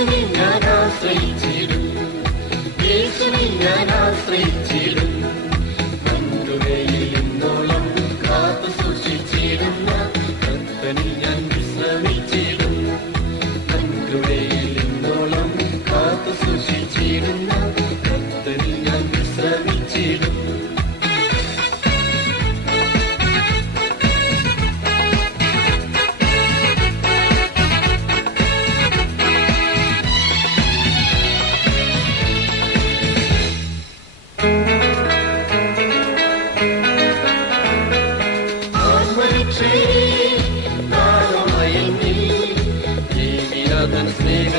യേശുവിൽ ഞാൻ ആശ്രയിച്ചിടും യേശുവിൽ ഞാൻ ആശ്രയിച്ചിടും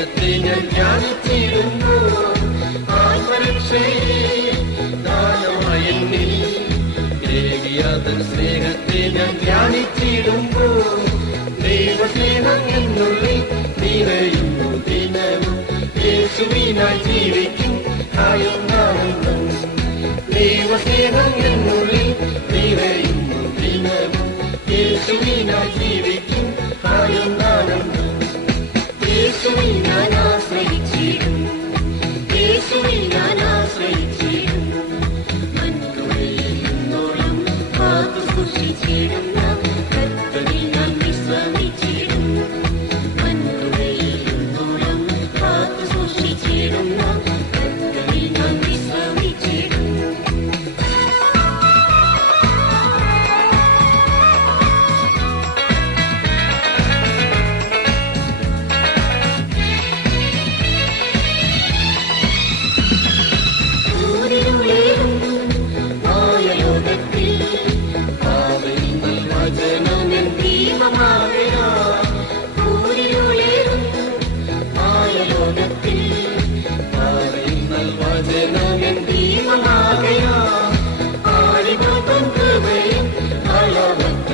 ജീവിക്കും ദിനവും. യേശുവിനായി ജീവിക്കും ആയുണ്ടാവുന്നു യേശുവിൽ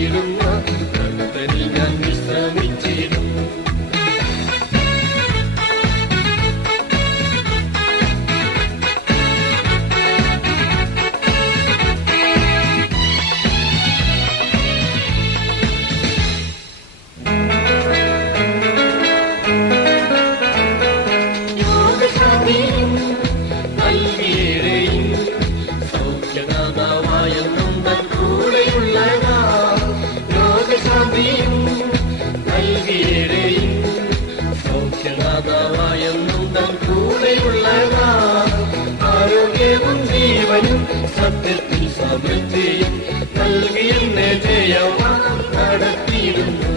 സൂക്ഷിച്ചിടുന്ന കർത്തരിൽ സൗഖ്യദാതാവായെന്നും തൻ കൂടെയുള്ളതാ ആരോഗ്യവും ജീവനും സത്യത്തിൽ സമൃദ്ധിയും നൽകിയെന്നെ ജയമാ നടത്തിയിരുന്നു.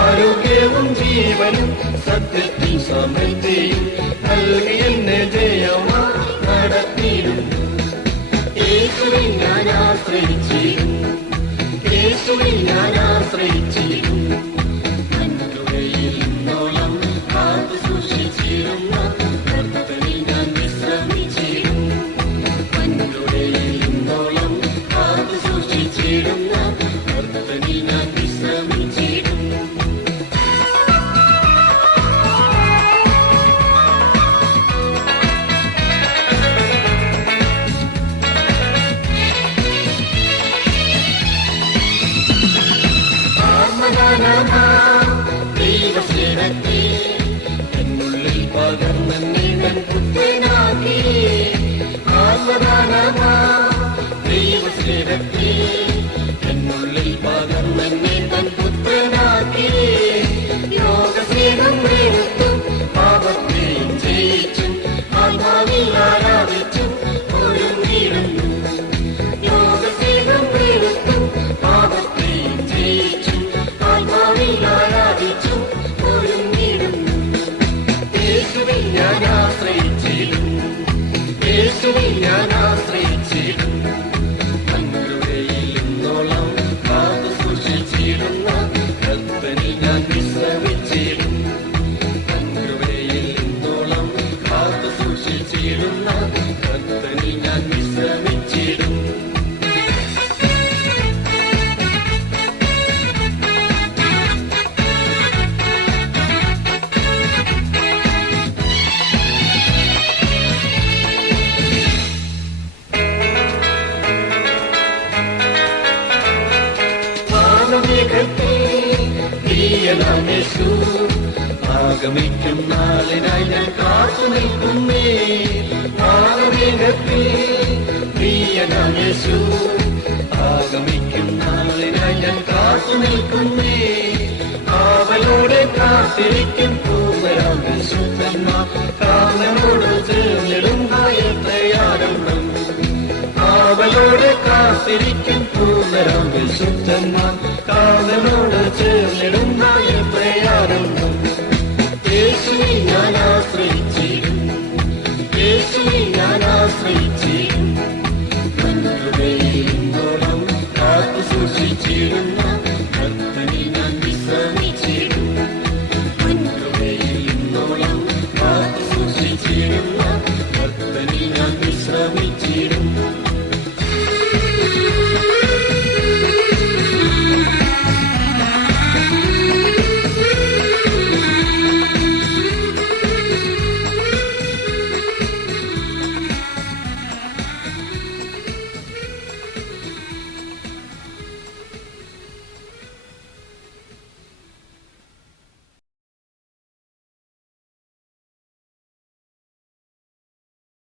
ആരോഗ്യവും ജീവനും സത്യത്തിൽ സമൃദ്ധിയും നൽകി എന്നെ ജയമാ നടത്തിയിരുന്നു. യേശുവിൽ ഞാൻ ആശ്രയിച്ചിരുന്നു. യേശുവിൽ ഞാൻ ആശ്രയിച്ചിരുന്നു. ദൈവസ്നേഹത്തെ എന്നുള്ളിൽ പകർന്നെന്നെ തൻ പുത്രനാക്കി. യോഗസ്നേഹം നിരത്തും പാപത്തെയും ജയിച്ചും ആത്മാവിൽ ആരാധിച്ചും ഒരുങ്ങിടുന്നു യോഗസ്നേഹം നേരത്തും പാപത്തെയും ജയിച്ചും ആത്മാവിൽ ആരാധിച്ചും ഒരുങ്ങിടുന്നു യേശുവിൽ ഞാൻ ആശ്രയിച്ചിരുന്നു യേശുവിൽ ഞാൻ ആശ്രയിച്ചിടുന്നു. വിശ്വസിച്ചിടുന്ന കർത്തനി ഞാൻ വിശ്രമിച്ചിടും Thank you. ആഗമിക്കും നാളിനായി ഞാൻ കാത്തു നിൽക്കുന്നേ. മാനവേഗത്തിൽ പ്രിയനേശു ആഗമിക്കും നാളിനായി ഞാൻ കാത്തു നിൽക്കുന്നേ. അവലോടെ കാത്തിരിക്കും പൂവരാം വിശുദ്ധന്മാർ കാമനോട് ചേർന്നിടും ഭയത്തയാരംഭം കാവലോടെ കാത്തിരിക്കും പൂവരാം വിശുദ്ധന്മാർ കാവലോട് ചേർന്നിടും ഭയത്തയാരംഭം യേശുവിൽ ഞാൻ ആശ്രയിച്ചിരും യേശുവിൽ ഞാൻ ആശ്രയിച്ചിരും ഹൃദയം കാത്തു സൂക്ഷിച്ചിരുന്നു